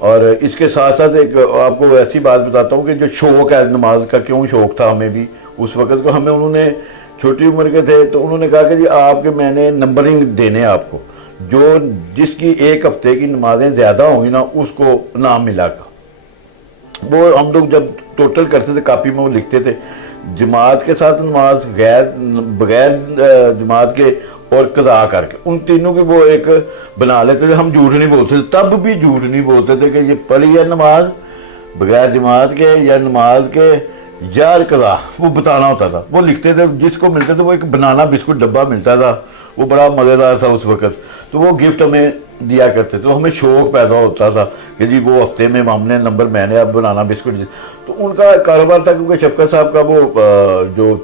اور اس کے ساتھ ساتھ ایک آپ کو ایسی بات بتاتا ہوں کہ جو شوق ہے نماز کا، کیوں شوق تھا ہمیں بھی اس وقت کو، ہمیں انہوں نے چھوٹی عمر کے تھے تو انہوں نے کہا کہ جی آپ کے میں نے نمبرنگ دینے آپ کو، جو جس کی ایک ہفتے کی نمازیں زیادہ ہوں گی نا اس کو نام ملا گا۔ وہ ہم لوگ جب ٹوٹل کرتے تھے کاپی میں وہ لکھتے تھے جماعت کے ساتھ نماز، بغیر جماعت کے اور قضا کر کے، ان تینوں کی وہ ایک بنا لیتے تھے۔ ہم جھوٹ نہیں بولتے تھے، تب بھی جھوٹ نہیں بولتے تھے کہ یہ پڑھی ہے نماز بغیر جماعت کے یا نماز کے یا قضا، وہ بتانا ہوتا تھا۔ وہ لکھتے تھے، جس کو ملتے تھے وہ ایک بنانا بسکٹ ڈبہ ملتا تھا، وہ بڑا مزیدار تھا اس وقت، تو وہ گفٹ ہمیں دیا کرتے، تو ہمیں شوق پیدا ہوتا تھا کہ جی وہ ہفتے میں ہم نے نمبر میں نے اب بنانا بسکٹ۔ تو ان کا کاروبار تھا کیونکہ شفقت صاحب کا وہ جو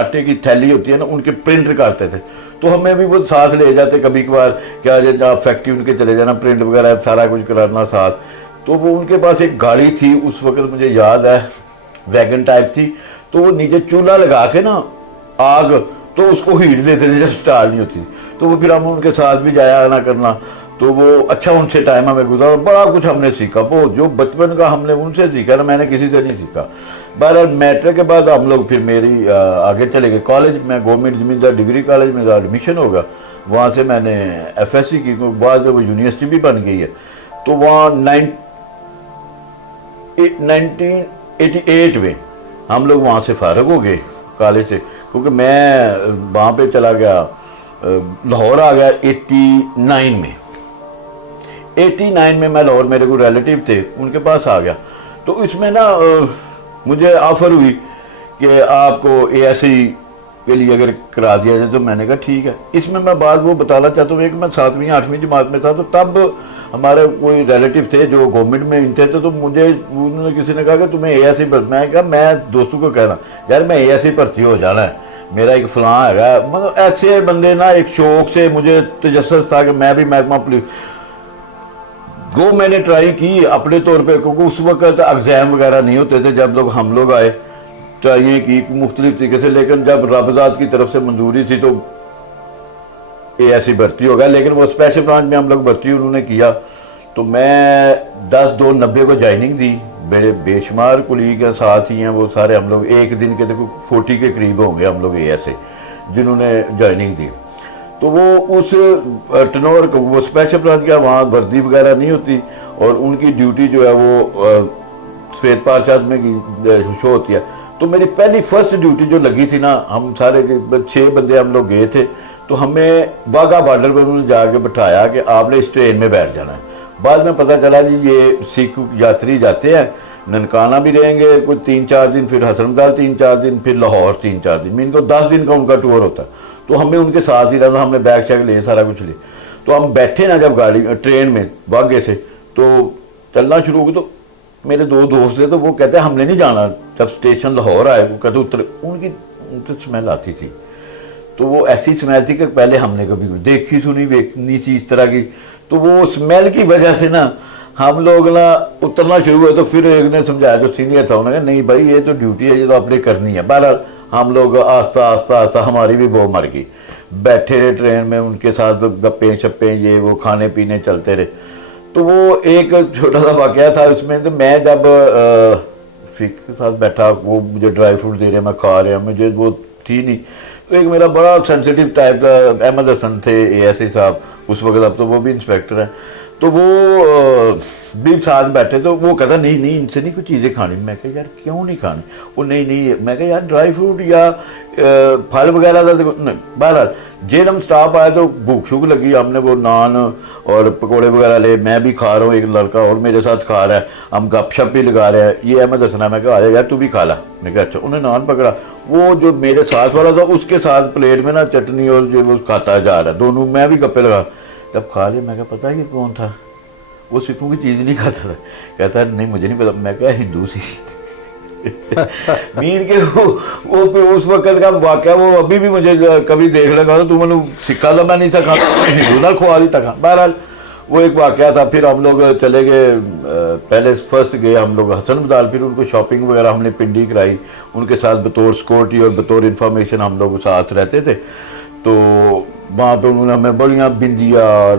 آٹے کی تھیلی ہوتی ہے نا ان کے پرنٹ کرتے تھے، تو ہمیں بھی وہ ساتھ لے جاتے کبھی کبھار، کیا آپ فیکٹری ان کے چلے جانا، پرنٹ وغیرہ سارا کچھ کرانا ساتھ۔ تو وہ ان کے پاس ایک گاڑی تھی اس وقت مجھے یاد ہے، ویگن ٹائپ تھی، تو وہ نیچے چولہا لگا کے نا آگ، تو اس کو ہیٹ دیتے تھے جب سٹارٹ نہیں ہوتی، تو وہ پھر ہم ان کے ساتھ بھی جایا آنا کرنا، تو وہ اچھا ان سے ٹائم ہمیں گزارا، بڑا کچھ ہم نے سیکھا، وہ جو بچپن کا ہم نے ان سے سیکھا نا، میں نے کسی سے نہیں سیکھا۔ بہرحال میٹرک کے بعد ہم لوگ پھر میری آگے چلے گئے کالج میں، گورنمنٹ زمیندار ڈگری کالج میں ایڈمیشن ہوگا، وہاں سے میں نے ایف ایس سی کی، بعد میں وہ یونیورسٹی بھی بن گئی ہے، تو وہاں 1988 میں ہم لوگ وہاں سے فارغ ہو گئے کالج سے، کیونکہ میں وہاں پہ چلا گیا، لاہور آ گیا 89 میں۔ 89 میں لاہور، میرے کو ریلیٹیو تھے ان کے پاس آ گیا، تو اس میں نا مجھے آفر ہوئی کہ آپ کو اے ایس سی کے لیے اگر کرا دیا جائے، تو میں نے کہا ٹھیک ہے۔ اس میں بات وہ بتانا چاہتا ہوں کہ میں 7ویں 8ویں جماعت میں تھا، تو تب ہمارے کوئی ریلیٹیو تھے جو گورنمنٹ میں تھے، تو مجھے انہوں نے کسی نے کہا کہ تمہیں اے ایس سی پر، میں کہا میں دوستوں کو کہنا یار میں اے ایس سی بھرتی ہو جانا ہے، میرا ایک فلاں ہے، مطلب ایسے بندے نا ایک شوق سے مجھے تجسس تھا کہ میں بھی محکمہ پولیس گو، میں نے ٹرائی کی اپنے طور پہ، کیونکہ اس وقت ایگزام وغیرہ نہیں ہوتے تھے، جب ہم لوگ آئے ٹرائی کی مختلف طریقے سے، لیکن جب رب ذات کی طرف سے منظوری تھی تو اے ایس سی بھرتی ہو گیا، لیکن وہ اسپیشل برانچ میں ہم لوگ بھرتی انہوں نے کیا، تو میں 10/2/90 کو جوائننگ دی، میرے بے شمار کلیگ کے ساتھ ہی ہیں وہ سارے، ہم لوگ ایک دن کے دیکھو 40 کے قریب ہوں گے ہم لوگ اے ایس سی جنہوں نے جوائننگ دی۔ تو وہ اس ٹنور کو وہ اسپیشل برانچ کیا، وہاں وردی وغیرہ نہیں ہوتی، اور ان کی ڈیوٹی جو ہے وہ سفید پارچات میں شو ہوتی ہے، تو میری پہلی فرسٹ ڈیوٹی جو لگی تھی نا، ہم سارے 6 بندے ہم لوگ گئے تھے، تو ہمیں واگا بارڈر پہ انہوں نے جا کے بٹھایا کہ آپ نے اس ٹرین میں بیٹھ جانا ہے۔ بعد میں پتہ چلا جی یہ سکھ یاتری جاتے ہیں، ننکانہ بھی رہیں گے کوئی 3-4 دن، پھر حسن دال 3-4 دن، پھر لاہور 3-4 دن، ان کو 10 دن کا ان کا ٹور ہوتا ہے، تو ہمیں ان کے ساتھ ہی رہنا، ہم نے بیگ شیگ لے سارا کچھ لے، تو ہم بیٹھے نا جب گاڑی ٹرین میں واگے سے، تو چلنا شروع ہو گیا، تو میرے 2 دوست تھے، تو وہ کہتے ہیں ہم نے نہیں جانا، جب اسٹیشن لاہور آئے وہ کہتے اتر، ان کی سمیل آتی تھی، تو وہ ایسی سمیل تھی کہ پہلے ہم نے کبھی دیکھی سنی نہیں تھی اس طرح کی، تو وہ سمیل کی وجہ سے نا ہم لوگ نا اترنا شروع ہوئے، تو پھر ایک نے سمجھایا جو سینئر تھا، انہوں نے کہا نہیں بھائی یہ تو ڈیوٹی ہے، یہ تو آپ نے کرنی ہے۔ بہرحال ہم لوگ آہستہ آہستہ ہماری بھی بو مر گئی، بیٹھے رہے ٹرین میں، ان کے ساتھ گپیں شپیں یہ وہ کھانے پینے چلتے رہے۔ تو وہ ایک چھوٹا سا واقعہ تھا اس میں، تو میں جب سکھ کے ساتھ بیٹھا، وہ مجھے ڈرائی فروٹ دے رہے، میں کھا رہا، مجھے وہ تھی نہیں، تو ایک میرا بڑا سینسیٹیو ٹائپ کا احمد حسن تھے اے ایس ای صاحب اس وقت، اب تو وہ بھی انسپیکٹر ہیں، تو وہ بھی ساتھ بیٹھے، تو وہ کہتا نہیں ان سے نہیں کچھ چیزیں کھانی، میں کہا یار کیوں نہیں کھانی، وہ نہیں، میں کہا یار ڈرائی فروٹ یا پھل وغیرہ تھا۔ بہرحال جیل ہم سٹاپ آئے تو بھوک شوک لگی، ہم نے وہ نان اور پکوڑے وغیرہ لے، میں بھی کھا رہا ہوں، ایک لڑکا اور میرے ساتھ کھا رہا ہے، ہم گپ شپ بھی لگا رہے ہیں، یہ احمد حسن ہے، میں کہا آجا یار تو بھی کھا لا، میں کہا اچھا، انہیں نان پکڑا، وہ جو میرے ساتھ والا تھا اس کے ساتھ پلیٹ میں نا چٹنی اور جو وہ کھاتا جا رہا ہے، دونوں، میں بھی گپے لگا، جب کھا لیا میں کہا پتہ یہ کون تھا، وہ سکھوں کی چیز نہیں کھاتا تھا، کہتا ہے نہیں مجھے نہیں پتا، میں کہا ہندو سی مین کے وہ اس وقت کا واقعہ، وہ ابھی بھی مجھے کبھی دیکھ لگا تو میں نے سکھا تھا، میں نہیں سکھا ہندو نہ کھوا دی تھا۔ بہرحال وہ ایک واقعہ تھا۔ پھر ہم لوگ چلے گئے، پہلے فرسٹ گئے ہم لوگ حسن بدال، پھر ان کو شاپنگ وغیرہ ہم نے پنڈی کرائی، ان کے ساتھ بطور سیکورٹی اور بطور انفارمیشن ہم لوگ ساتھ رہتے تھے، تو وہاں پہ انہوں نے ہمیں بڑیاں بندیاں اور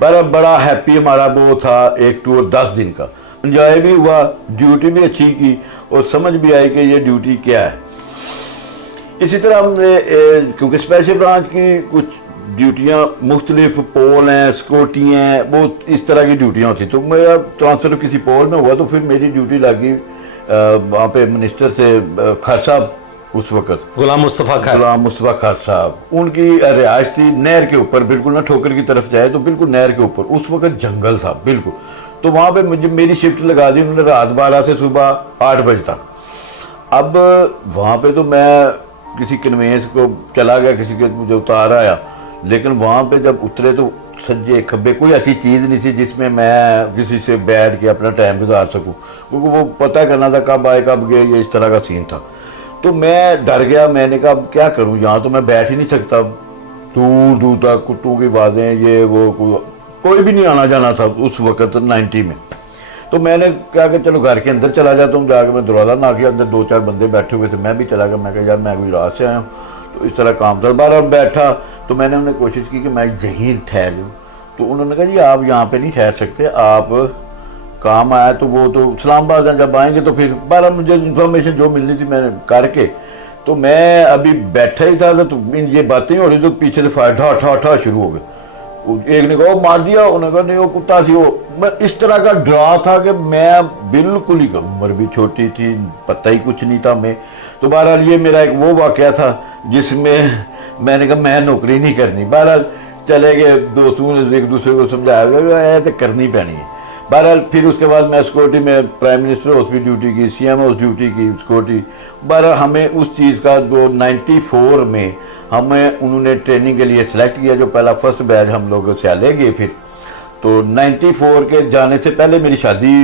بڑا ہیپی ہمارا وہ تھا ایک ٹور 10 دن کا، انجوائے بھی ہوا، ڈیوٹی بھی اچھی کی اور سمجھ بھی آئی کہ یہ ڈیوٹی کیا ہے. اسی طرح ہم نے کیونکہ اسپیشل برانچ کی کچھ ڈیوٹیاں مختلف، پول ہیں، سیکورٹی ہیں، وہ اس طرح کی ڈیوٹیاں ہوتی، تو میرا ٹرانسفر کسی پول میں ہوا تو پھر میری ڈیوٹی لگی وہاں پہ منسٹر سے خیر صاحب، اس وقت غلام مصطفیٰ خیر صاحب، ان کی رہائش تھی نہر کے اوپر، بالکل نہ ٹھوکر کی طرف جائے تو بالکل نہر کے اوپر، اس وقت جنگل تھا بالکل. تو وہاں پہ مجھے میری شفٹ لگا دی انہوں نے رات 12 سے صبح 8 بجے تک. اب وہاں پہ تو میں کسی کنوینس کو چلا گیا، کسی کے مجھے اتار آیا، لیکن وہاں پہ جب اترے تو سجے کھبے کوئی ایسی چیز نہیں تھی جس میں میں کسی سے بیٹھ کے اپنا ٹائم گزار سکوں، کیونکہ وہ پتہ کرنا تھا کب آئے کب گئے، یہ اس طرح کا سین تھا. تو میں ڈر گیا، میں نے کہا اب کیا کروں، یہاں تو میں بیٹھ ہی نہیں سکتا، دور دور تک کتوں کی آوازیں، یہ وہ، کوئی بھی نہیں آنا جانا تھا اس وقت 90 میں. تو میں نے کہا کہ چلو گھر کے اندر چلا جاتا ہوں، جا کے میں دروازہ نہ کیا، اندر 2-4 بندے بیٹھے ہوئے تھے، میں بھی چلا گیا. میں کہا یار میں کوئی رات سے آیا ہوں، تو اس طرح کام تھا. بارہ بیٹھا تو میں نے انہیں کوشش کی کہ میں یہیں ٹھہر جاؤں. تو انہوں نے کہا جی آپ یہاں پہ نہیں ٹھہر سکتے، آپ کام آیا تو وہ تو اسلام آباد جب آئیں گے تو پھر بارہ مجھے انفارمیشن جو ملنی تھی میں نے کر کے، تو میں ابھی بیٹھا ہی تھا تو یہ باتیں ہو رہی تو پیچھے سے فائر ٹھا ٹھا ٹھا شروع ہو گئے. ایک نے کہا وہ مار دیا، انہوں نے کہا نہیں وہ کتا سی وہ. میں اس طرح کا ڈرا تھا کہ میں بالکل ہی، عمر بھی چھوٹی تھی، پتہ ہی کچھ نہیں تھا میں. تو بہرحال یہ میرا ایک وہ واقعہ تھا جس میں نے کہا میں نوکری نہیں کرنی. بہرحال چلے گئے، دوستوں نے ایک دوسرے کو سمجھایا تو کرنی پڑنی ہے. بہرحال پھر اس کے بعد میں سیکورٹی میں پرائم منسٹر ہاؤس بھی ڈیوٹی کی، سی ایم ہاؤس ڈیوٹی کی سیکورٹی. بہرحال ہمیں اس چیز کا جو 94 میں ہمیں انہوں نے ٹریننگ کے لیے سلیکٹ کیا، جو پہلا فرسٹ بیچ ہم لوگ سیالے گئے. پھر تو 94 کے جانے سے پہلے میری شادی،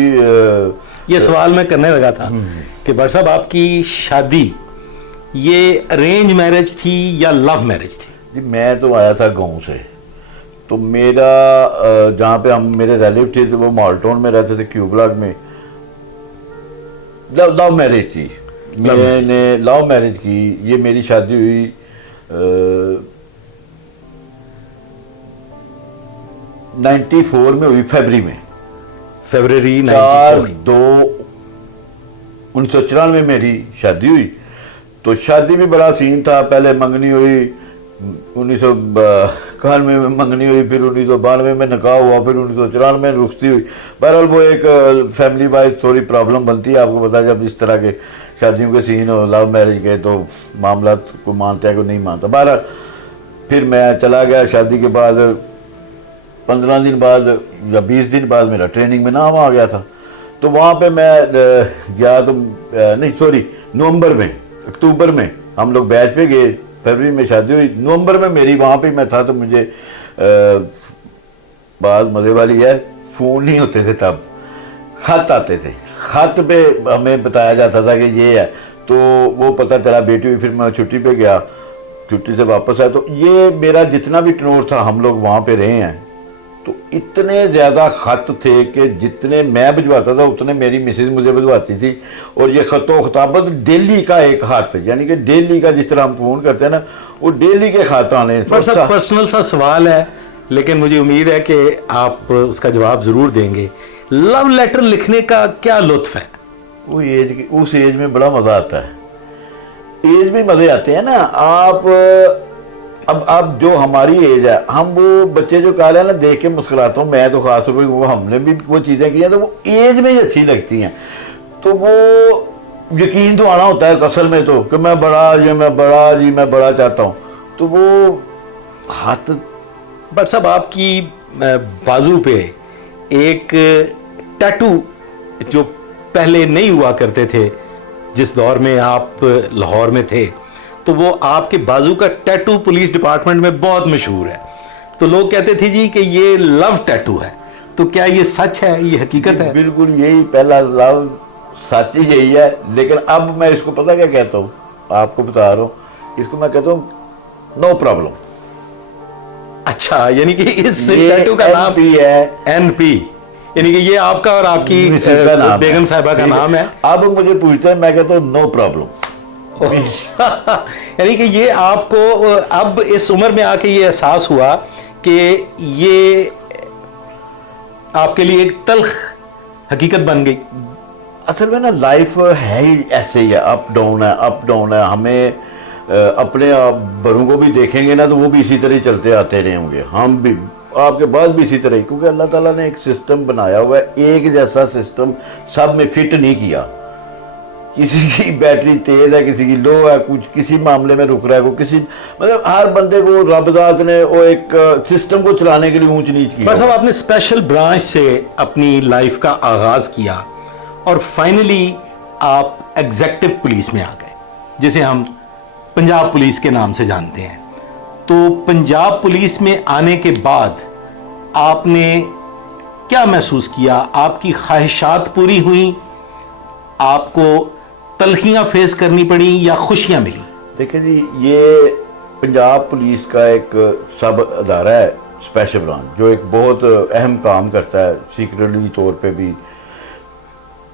یہ سوال میں کرنے لگا تھا کہ بھٹ صاحب آپ کی شادی یہ ارینج میرج تھی یا لو میرج تھی؟ جی میں تو آیا تھا گاؤں سے، تو میرا جہاں پہ ہم میرے ریلیو تھے تو وہ مالٹون میں رہتے تھے، کیو بلاک میں. لو میرج تھی، میں نے لو میرج کی. یہ میری شادی ہوئی 94 میں ہوئی، فیبری میں، فیبرری 4/2/1994 میں میری شادی ہوئی. تو شادی بھی بڑا سین تھا. پہلے منگنی ہوئی 1991 میں منگنی ہوئی، پھر 1992 میں نکاح ہوا، پھر 1994 میں رخصتی ہوئی. بہرحال وہ ایک فیملی وائز تھوڑی پرابلم بنتی ہے، آپ کو پتا جب اس طرح کے شادیوں کے سین ہو، لو میرج کے، تو معاملات کو مانتا ہے کو نہیں مانتا. بہرحال پھر میں چلا گیا. شادی کے بعد 15 دن بعد یا 20 دن بعد میرا ٹریننگ میں نام آ گیا تھا. تو وہاں پہ میں گیا تو نہیں سوری نومبر میں، اکتوبر میں ہم لوگ بیچ پہ گئے. فیبری میں شادی ہوئی، نومبر میں میری وہاں پہ میں تھا. تو مجھے بات مزے والی ہے، فون نہیں ہوتے تھے تب، خط آتے تھے. خط پہ ہمیں بتایا جاتا تھا کہ یہ ہے. تو وہ پتہ چلا بیٹی ہوئی، پھر میں چھٹی پہ گیا، چھٹی سے واپس آیا. تو یہ میرا جتنا بھی ٹنور تھا ہم لوگ وہاں پہ رہے ہیں، تو اتنے زیادہ خط تھے کہ جتنے میں بھجواتا تھا اتنے میری مسز مجھے بھجواتی تھی. اور یہ خط و خطابت ڈیلی کا ایک خط، یعنی کہ ڈیلی کا، جس طرح ہم فون کرتے ہیں نا، وہ ڈیلی کے خط آنے. پرسنل سا سوال ہے لیکن مجھے امید ہے کہ آپ اس کا جواب ضرور دیں گے. لو لیٹر لکھنے کا کیا لطف ہے؟ وہ ایج، اس ایج میں بڑا مزہ آتا ہے. ایج میں مزے آتے ہیں نا. آپ اب جو ہماری ایج ہے، ہم وہ بچے جو کہہ رہے ہیں نا دیکھ کے مسکراتا ہوں میں تو، خاص طور پہ وہ ہم نے بھی وہ چیزیں کی ہیں تو وہ ایج میں ہی اچھی لگتی ہیں. تو وہ یقین تو آنا ہوتا ہے اصل میں تو کہ میں بڑا چاہتا ہوں. تو وہ ہاتھ. بٹ صاحب آپ کی بازو پہ ایک ٹیٹو جو پہلے نہیں ہوا کرتے تھے جس دور میں آپ لاہور میں تھے، تو وہ آپ کے بازو کا ٹیٹو پولیس ڈپارٹمنٹ میں بہت مشہور ہے. تو لوگ کہتے تھے جی کہ یہ لو ٹیٹو ہے. تو کیا یہ سچ ہے، یہ حقیقت ہے؟ بالکل یہی پہلا لو سچ ہی یہی ہے. لیکن اب میں اس کو پتہ کیا کہتا ہوں، آپ کو بتا رہا ہوں، اس کو میں کہتا ہوں نو پرابلم. اچھا، یعنی کہ اس ٹیٹو کا نام بھی ہے این پی، یعنی کہ یہ آپ کا اور آپ کی بیگم صاحبہ کا نام ہے. اب مجھے پوچھتے ہیں، میں کہتا ہوں نو پرابلم. یعنی کہ یہ آپ کو اب اس عمر میں آ کے یہ احساس ہوا کہ یہ آپ کے لیے ایک تلخ حقیقت بن گئی. اصل میں نا لائف ہے ہی ایسے ہی ہے, اپ ڈاؤن ہے, اپ ڈاؤن ہے. ہمیں اپنے بڑوں کو بھی دیکھیں گے نا تو وہ بھی اسی طرح چلتے آتے رہے ہوں گے, ہم بھی آپ کے بعد بھی اسی طرح ہی, کیونکہ اللہ تعالیٰ نے ایک سسٹم بنایا ہوا ہے, ایک جیسا سسٹم سب میں فٹ نہیں کیا. کسی کی بیٹری تیز ہے, کسی کی لو ہے, کچھ کسی معاملے میں رک رہا ہے, کوئی کسی, مطلب ہر بندے کو رب ذات نے وہ ایک سسٹم کو چلانے کے لیے اونچ نیچ کیا. صاحب آپ نے اسپیشل برانچ سے اپنی لائف کا آغاز کیا اور فائنلی آپ ایگزیکٹو پولیس میں آ گئے, جسے ہم پنجاب پولیس کے نام سے جانتے ہیں. تو پنجاب پولیس میں آنے کے بعد آپ نے کیا محسوس کیا؟ آپ کی خواہشات پوری ہوئیں, آپ کو تلخیاں فیس کرنی پڑیں یا خوشیاں ملی؟ دیکھیں جی, یہ پنجاب پولیس کا ایک سب ادارہ ہے اسپیشل برانچ, جو ایک بہت اہم کام کرتا ہے سیکرٹلی طور پہ بھی.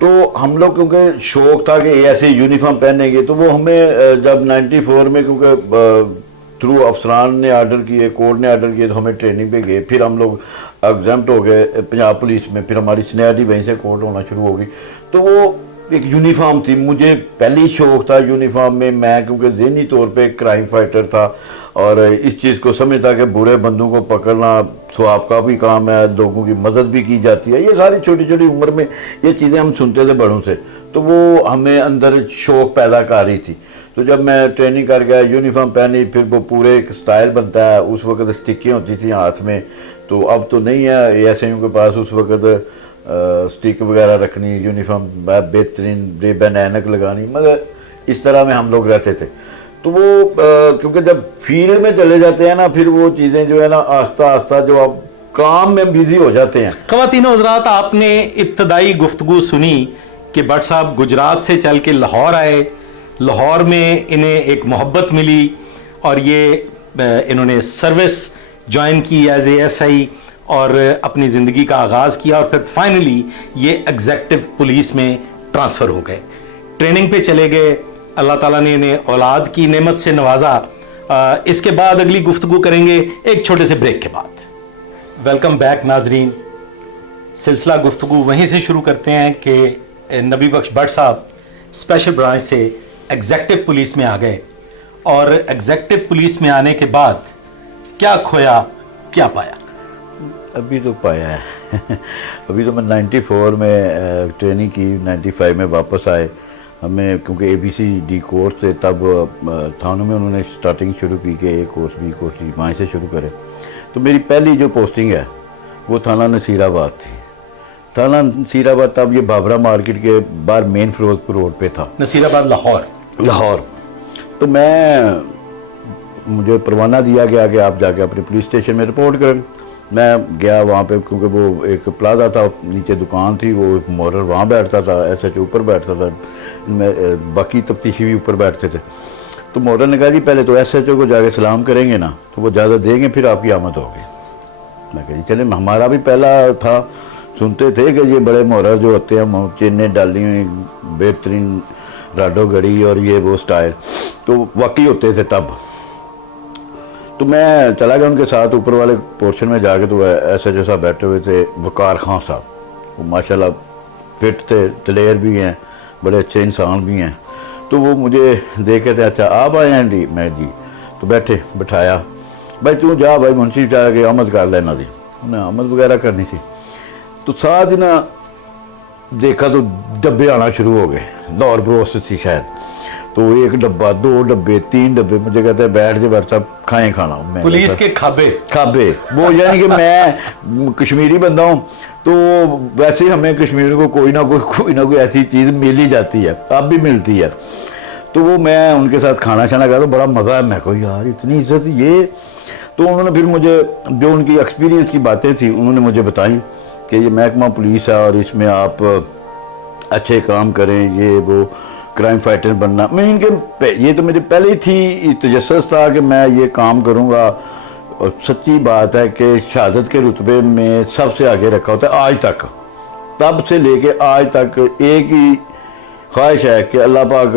تو ہم لوگ کیونکہ شوق تھا کہ ایسے یونیفارم پہنیں گے, تو وہ ہمیں جب 94 میں کیونکہ تھرو افسران نے آرڈر کیے, کورٹ نے آرڈر کیے, تو ہمیں ٹریننگ پہ گئے. پھر ہم لوگ ایگزامٹ ہو گئے پنجاب پولیس میں, پھر ہماری سینیئرٹی وہیں سے کورٹ ہونا شروع ہو گئی. تو وہ ایک یونیفارم تھی, مجھے پہلی شوق تھا یونیفارم میں. میں کیونکہ ذہنی طور پہ ایک کرائم فائٹر تھا اور اس چیز کو سمجھتا کہ برے بندوں کو پکڑنا ثواب کا بھی کام ہے, لوگوں کی مدد بھی کی جاتی ہے. یہ ساری چھوٹی چھوٹی عمر میں یہ چیزیں ہم سنتے تھے بڑوں سے, تو وہ ہمیں اندر شوق پیدا کر رہی تھی. تو جب میں ٹریننگ کر گیا, یونیفارم پہنی, پھر وہ پورے ایک سٹائل بنتا ہے. اس وقت سٹکیں ہوتی تھیں ہاتھ میں, تو اب تو نہیں ہے ایسے کے پاس. اس وقت سٹک وغیرہ رکھنی, یونیفارم بہترین ریبن اینک لگانی, مگر اس طرح میں ہم لوگ رہتے تھے. تو وہ کیونکہ جب فیلڈ میں چلے جاتے ہیں نا, پھر وہ چیزیں جو ہے نا آہستہ آہستہ جو آپ کام میں بیزی ہو جاتے ہیں. خواتین و حضرات, آپ نے ابتدائی گفتگو سنی کہ بٹ صاحب گجرات سے چل کے لاہور آئے, لاہور میں انہیں ایک محبت ملی اور یہ انہوں نے سروس جوائن کی ایز اے ایس آئی اور اپنی زندگی کا آغاز کیا, اور پھر فائنلی یہ ایگزیکٹو پولیس میں ٹرانسفر ہو گئے, ٹریننگ پہ چلے گئے. اللہ تعالیٰ نے انہیں اولاد کی نعمت سے نوازا. اس کے بعد اگلی گفتگو کریں گے ایک چھوٹے سے بریک کے بعد. ویلکم بیک ناظرین, سلسلہ گفتگو وہیں سے شروع کرتے ہیں کہ نبی بخش بٹ صاحب اسپیشل برانچ سے ایگزیکٹو پولیس میں آ گئے, اور ایگزیکٹو پولیس میں آنے کے بعد کیا کھویا کیا پایا؟ ابھی تو پایا ہے. ابھی تو میں 94 میں ٹریننگ کی, 95 میں واپس آئے. ہمیں کیونکہ اے بی سی ڈی کورس تھے, تب تھانوں میں انہوں نے سٹارٹنگ شروع کی کہ A course B course D, وہیں سے شروع کرے. تو میری پہلی جو پوسٹنگ ہے وہ تھانہ نصیر آباد تھی. تھانہ نصیر آباد تب یہ بابرا مارکیٹ کے باہر مین فیروزپور روڈ پہ تھا. نصیر آباد لاہور. تو مجھے پروانہ دیا گیا کہ آپ جا کے اپنے پولیس اسٹیشن میں رپورٹ کریں. میں گیا وہاں پہ, کیونکہ وہ ایک پلازا تھا, نیچے دکان تھی, وہ مورر وہاں بیٹھتا تھا, ایس ایچ او اوپر بیٹھتا تھا, میں باقی تفتیشی بھی اوپر بیٹھتے تھے. تو مورر نے کہا جی پہلے تو ایس ایچ او کو جا کے سلام کریں گے نا, تو وہ زیادہ دیں گے, پھر آپ کی آمد ہوگی. میں کہا جی چلیں. ہمارا بھی پہلا تھا, سنتے تھے کہ یہ بڑے مورر جو ہوتے ہیں چینیں ڈالی ہوئی, بہترین راڈو گھڑی اور یہ وہ سٹائل, تو واقعی ہوتے تھے تب. تو میں چلا گیا ان کے ساتھ اوپر والے پورشن میں جا کے. تو ایسے جو صاحب بیٹھے ہوئے تھے وقار خان صاحب, وہ ماشاءاللہ فٹ تھے, دلیر بھی ہیں, بڑے اچھے انسان بھی ہیں. تو وہ مجھے دیکھے تھے, اچھا آپ آئے ہیں جی؟ میں جی. تو بیٹھے, بٹھایا, بھائی تو جا بھائی منشی جا کے آمد کر لینا جی. انہیں آمد وغیرہ کرنی تھی. تو ساتھ ہی نا دیکھا تو ڈبے آنا شروع ہو گئے, لاہور بروسٹ تھی شاید. تو ایک ڈبہ, 2 ڈبے, 3 ڈبے. مجھے کہتے ہیں بیٹھ جائے بٹ صاحب کھائیں کھانا. پولیس کے کھابے وہ یعنی کہ میں کشمیری بندہ ہوں, تو ویسے ہمیں کشمیر کو کوئی نہ کوئی ایسی چیز مل ہی جاتی ہے, اب بھی ملتی ہے. تو وہ میں ان کے ساتھ کھانا شانا کھا, تو بڑا مزہ ہے. میں کہوں یار اتنی عزت یہ. تو انہوں نے پھر مجھے جو ان کی ایکسپیرینس کی باتیں تھیں انہوں نے مجھے بتائیں کہ یہ محکمہ پولیس ہے اور اس میں آپ اچھے کام کریں, یہ وہ کرائم فائٹر بننا. میں ان کے یہ تو میری پہلے ہی تھی تجسس تھا کہ میں یہ کام کروں گا. اور سچی بات ہے کہ شہادت کے رتبے میں سب سے آگے رکھا ہوتا ہے آج تک. تب سے لے کے آج تک ایک ہی خواہش ہے کہ اللہ پاک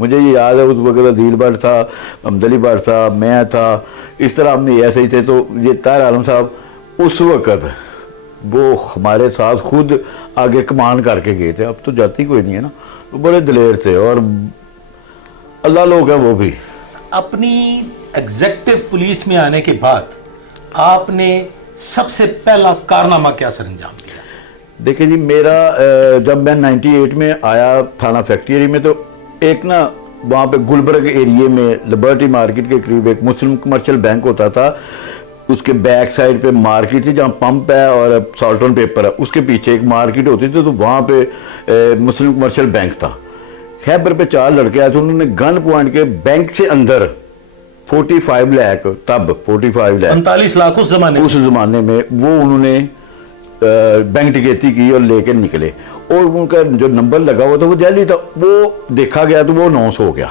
مجھے یہ یاد ہے اس وقت عدیل بٹ تھا, امدلی بٹ تھا, میں تھا, اس طرح ہم نے ایسے ہی تھے. تو یہ طاہر عالم صاحب اس وقت وہ ہمارے ساتھ خود آگے کمان کر کے گئے تھے. اب تو جاتی کوئی نہیں ہے نا. وہ بڑے دلیر تھے اور اللہ لوگ ہیں وہ بھی. اپنی ایگزیکٹو پولیس میں آنے کے بعد آپ نے سب سے پہلا کارنامہ کیا سر انجام دیا؟ دیکھیں جی, میرا جب میں 98 میں آیا تھانہ فیکٹری میں, تو ایک نا وہاں پہ گلبرگ ایریے میں لبرٹی مارکیٹ کے قریب ایک مسلم کمرشل بینک ہوتا تھا. اس کے بیک سائڈ پہ مارکیٹ تھی جہاں پمپ ہے اور سالٹ آن پیپر ہے, اس کے پیچھے ایک مارکیٹ ہوتی تھی. تو وہاں پہ مسلم کمرشل بینک تھا. خیبر پہ 4 لڑکے آئے تھے, انہوں نے گن پوائنٹ کے بینک سے اندر 45 لاکھ, تب 45 لاکھ 45 لاکھ اس زمانے میں وہ انہوں نے بینک ڈکیتی کی اور لے کے نکلے. اور ان کا جو نمبر لگا ہوا تھا وہ جعلی تھا. وہ دیکھا گیا تو وہ اناؤنس ہو گیا.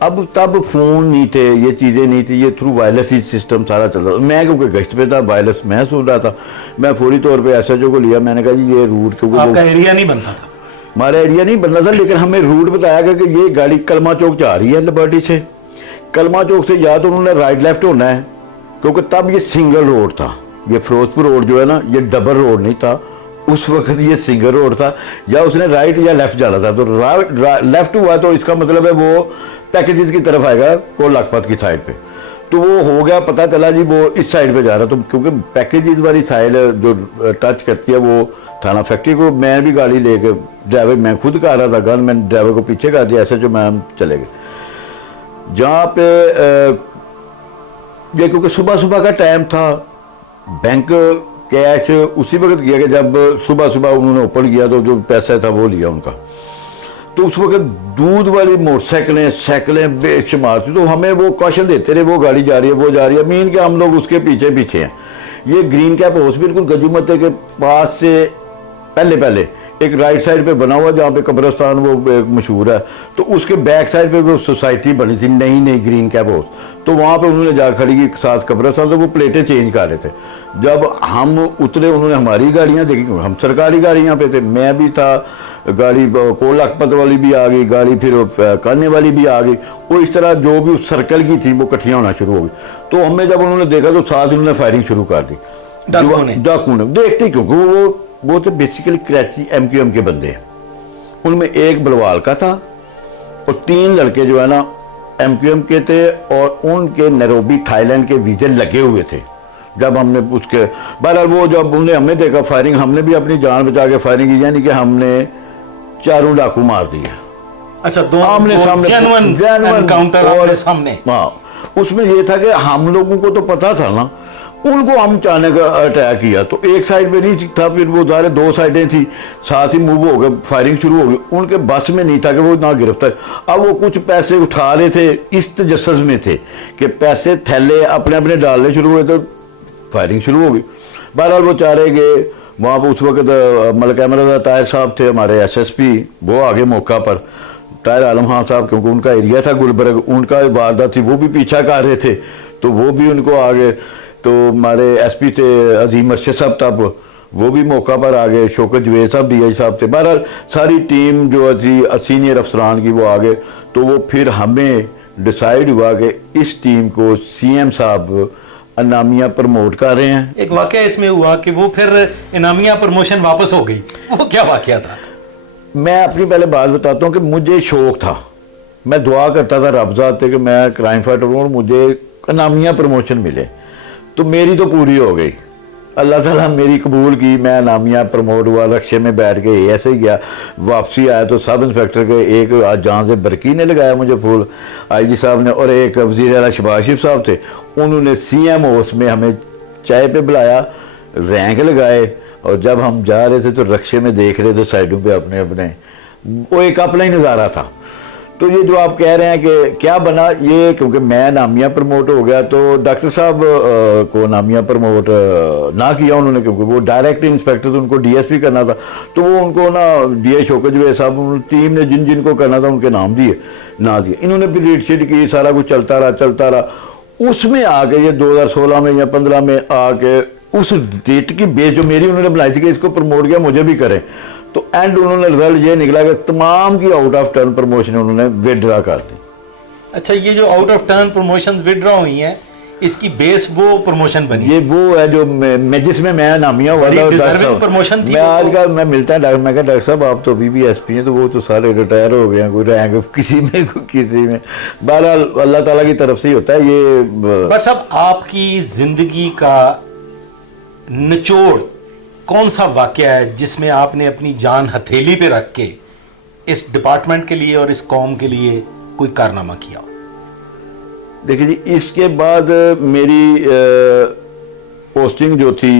اب تب فون نہیں تھے, یہ چیزیں نہیں تھی, یہ تھرو وائرلیس ہی سسٹم سارا چل رہا تھا. میں کیونکہ گشت پہ تھا, وائرلیس میں سن رہا تھا. میں فوری طور پہ ایس ایچ او کو لیا, میں نے کہا جی یہ روٹ, کیونکہ آپ کا ایریا نہیں بنتا تھا, ہمارا ایریا نہیں بننا تھا, لیکن ہمیں روٹ بتایا گیا کہ یہ گاڑی کلمہ چوک جا رہی ہے لبرٹی سے. کلمہ چوک سے یا تو انہوں نے رائٹ لیفٹ ہونا ہے, کیونکہ تب یہ سنگل روڈ تھا. یہ فیروز پور روڈ جو ہے نا, یہ ڈبل روڈ نہیں تھا اس وقت, یہ سنگل روڈ تھا. یا اس نے رائٹ یا لیفٹ جانا تھا. تو لیفٹ ہوا تو اس کا مطلب ہے وہ پیکیجز کی طرف آئے گا کو لاکھپت کی سائڈ پہ. تو وہ ہو گیا, پتہ چلا جی وہ اس سائڈ پہ جا رہا. تو کیونکہ پیکیجز والی سائڈ جو ٹچ کرتی ہے وہ تھانہ فیکٹری کو, میں بھی گاڑی لے کے, ڈرائیور میں خود کر رہا تھا گن, میں ڈرائیور کو پیچھے کر دیا ایسے جو میں ہم چلے گئے. جہاں پہ یہ کیونکہ صبح کا ٹائم تھا, بینک کیش اسی وقت کیا کہ جب صبح انہوں نے اوپن کیا تو جو پیسہ تھا وہ لیا ان کا. تو اس وقت دودھ والی موٹر سائیکلیں بے شمار تھی. تو ہمیں وہ کوشن دیتے رہے, وہ گاڑی جا رہی ہے, وہ جا رہی ہے. مین کہ ہم لوگ اس کے پیچھے ہیں. یہ گرین کیپ ہاؤس بالکل گجومت کے پاس سے پہلے ایک رائٹ سائڈ پہ بنا ہوا جہاں پہ قبرستان وہ مشہور ہے. تو اس کے بیک سائڈ پہ وہ سوسائٹی بنی تھی نئی گرین کیپ ہاؤس. تو وہاں پہ انہوں نے جا کھڑی کی ساتھ قبرستان, تو وہ پلیٹیں چینج کر رہے تھے. جب ہم اترے انہوں نے ہماری گاڑیاں دیکھی, ہم سرکاری گاڑیاں پہ تھے, میں بھی تھا, گاڑی کو لاکھپت والی بھی آ گئی, گاڑی پھر کانے والی بھی آ گئی. وہ اس طرح جو بھی اس سرکل کی تھی وہ کٹھیاں ہونا شروع ہو گئی. تو ہمیں جب انہوں نے دیکھا تو ساتھ انہوں نے فائرنگ شروع کر دی. ڈاکو نے دیکھتے کیونکہ وہ تو بیسیکلی کراچی MQM کے بندے ہیں. ان میں ایک بلوال کا تھا اور 3 لڑکے جو ہے نا MQM کے تھے, اور ان کے نیروبی تھائی لینڈ کے ویزے لگے ہوئے تھے. جب ہم نے اس کے بہرحال وہ جب انہوں نے ہمیں دیکھا فائرنگ, ہم نے بھی اپنی جان بچا کے فائرنگ کی, یعنی کہ ہم نے 4 ڈاکو مار دیے. اچھا, سامنے. ہاں, اس میں یہ تھا کہ ہم لوگوں کو تو پتا تھا نا, ان کو ہم اچانک اٹیک کیا. تو ایک سائڈ پہ نہیں تھا, پھر وہ سارے 2 سائڈیں تھیں, ساتھ ہی موو ہو گئے, فائرنگ شروع ہو گئی. ان کے بس میں نہیں تھا کہ وہ نہ گرفتار. اب وہ کچھ پیسے اٹھا رہے تھے, اس تجسس میں تھے کہ پیسے تھیلے اپنے ڈالنے شروع ہوئے, تو فائرنگ شروع ہو گئی. بہرحال وہ چارے گئے. وہاں پہ اس وقت ملک احمد طاہر صاحب تھے ہمارے SSP, وہ آگے موقع پر. طاہر عالم خان صاحب کیونکہ ان کا ایریا تھا گلبرگ, ان کا واردات تھی, وہ بھی پیچھا کر رہے تھے, تو وہ بھی ان کو آگے. تو ہمارے SP تھے عظیم ارشد صاحب, تب وہ بھی موقع پر آگے. شوکت جوید صاحب DI صاحب تھے. بہرحال ساری ٹیم جو تھی سینئر افسران کی وہ آگے. تو وہ پھر ہمیں ڈیسائیڈ ہوا کہ اس ٹیم کو CM صاحب انعامیہ پرموٹ کر رہے ہیں. ایک واقعہ اس میں ہوا کہ وہ پھر انعامیہ پرموشن واپس ہو گئی, وہ کیا واقعہ تھا؟ میں اپنی پہلے بات بتاتا ہوں کہ مجھے شوق تھا, میں دعا کرتا تھا رب ذات سے کہ میں کرائم فائٹر ہوں اور مجھے انعامیہ پرموشن ملے. تو میری تو پوری ہو گئی, اللہ تعالیٰ میری قبول کی. میں انعامیہ پرموٹ ہوا, رکشے میں بیٹھ کے ایسے ہی گیا. واپسی آیا تو سب انسپیکٹر کے ایک جہاں سے برقی نے لگایا مجھے پھول, IG صاحب نے, اور ایک وزیر اعلیٰ شہباز شریف صاحب تھے. انہوں نے CM ہاؤس میں ہمیں چائے پہ بلایا, رینک لگائے, اور جب ہم جا رہے تھے تو رکشے میں دیکھ رہے تھے سائڈوں پہ اپنے وہ ایک اپنا ہی نظارہ تھا. تو یہ جو آپ کہہ رہے ہیں کہ کیا بنا, یہ کیونکہ میں نامیہ پرموٹ ہو گیا تو ڈاکٹر صاحب کو نامیہ پرموٹ نہ کیا انہوں نے, کیونکہ وہ ڈائریکٹ انسپیکٹر تھے, ان کو DSP کرنا تھا. تو وہ ان کو نا DI شوکت جوید صاحب ٹیم نے جن کو کرنا تھا ان کے نام دیے نہ دیے. انہوں نے بھی ریٹ شیٹ کی, سارا کچھ چلتا رہا. اس میں آ کے یہ 2016 میں یا 15 میں آ کے اس ڈیٹ کی بیس جو میری انہوں نے بنائی تھی کہ اس کو پرموٹ کیا مجھے بھی کریں, تو اینڈ انہوں نے رزلٹ یہ نکلا کہ تمام کی آؤٹ آف ٹرن پروموشن انہوں نے ودرا کر دی. اچھا یہ جو آؤٹ آف ٹرن پروموشنز ودرا ہوئی ہیں اس کی بیس وہ پروموشن بنی؟ یہ وہ ہے جو میں جس میں میں نامیہ ہوا تھا ڈاکٹر صاحب. میں آج کل میں ملتا ہے ڈاکٹر, میں کہا ڈاکٹر صاحب آپ تو ابھی بھی ایس پی ہیں, تو وہ تو سارے ریٹائر ہو گئے ہیں, کوئی رینک کسی میں کوئی کسی میں. بہرحال اللہ تعالیٰ کی طرف سے ہی ہوتا ہے یہ. ڈاکٹر صاحب آپ کی زندگی کا نچوڑ کون سا واقعہ ہے جس میں آپ نے اپنی جان ہتھیلی پہ رکھ کے اس ڈپارٹمنٹ کے لیے اور اس قوم کے لیے کوئی کارنامہ کیا ہو؟ دیکھیں جی, اس کے بعد میری پوسٹنگ جو تھی